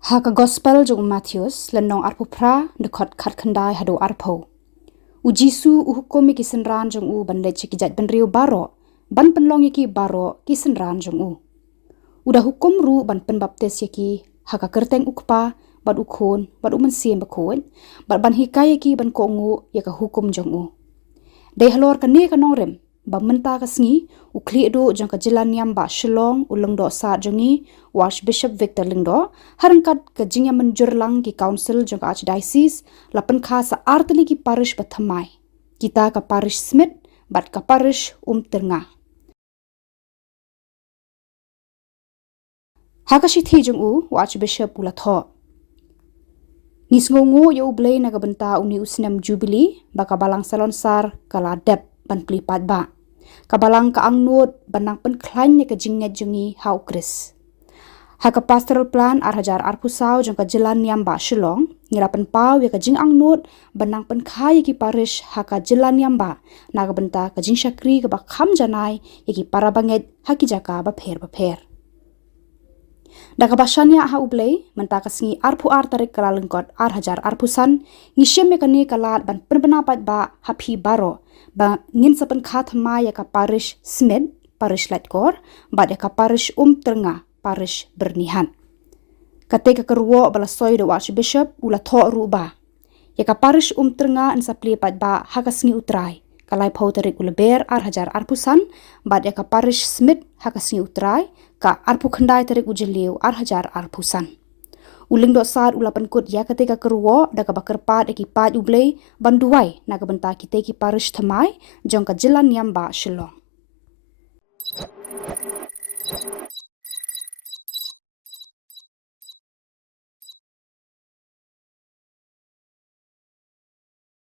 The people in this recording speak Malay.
Haka gospel jong Matius lenong arpu pra dekot kat kendai hado arpo. Ujisu uhukum ki senran jong u ban leci kijat ban riu baro, ban penlong ki baro ki senran jong u. Udah hukum ru ban penbaptis ki haka kerteng ukpa ban ukon ban umensim bakon, ban hikai ki ban kongu yaka hukum jong u. Dei halor kane kanong rem, ban menta kasngi ukli do jong kajilan yamba Shillong uleng do sa jongi Archbishop Victor Lingdo harangkat ke jingya menjurlang ki council jong archdiocese lapan khasa artli ki parish bathamai kita ka parish Smith bat ka parish Tengah. Haka shithi jong u Archbishop ulatho ngisngongo yo ublay nagabenta uni usnam jubilee baka balang salonsar kala dep ban plipat ba kabalang ka angnot banang penklain ne ka jingnet jongi hau kris. Haka pastoral plan arhajar arpusau jong ka jelan yamba Shillong ngirapan pau ya ka jing angnot banang penkhai ki parish haka jelan yamba naga benta ka jing syakri ka bakham janai ki para banget haki jaka ba pher. Daka basyanya ha ublay menta kasngi arpu ar tarik kala lengkot arhajar arpusan ngishem ya kani kalat ban penpenapat ba hapi baro ba ngin sapen khat ma ya ka parish Smith parish Letkor ba ya ka parish Tengah parish Bernihan. Ketika keruo bala soy do Archbishop ula tho ruba. Ya ka parish Tengah an sapli pat ba hakasngi utrai. Kalai pau tarik ula ber arhajar arpusan ba ya ka parish Smith hakasngi utrai ka arpu khandai tarik ujeliu arhajar arpusan. Uling do saat ula penkut ya ketika keruo da ka bakerpat eki pat ublay banduai naga benta kita ki parish Thamai jong ka jelan yamba Shillong.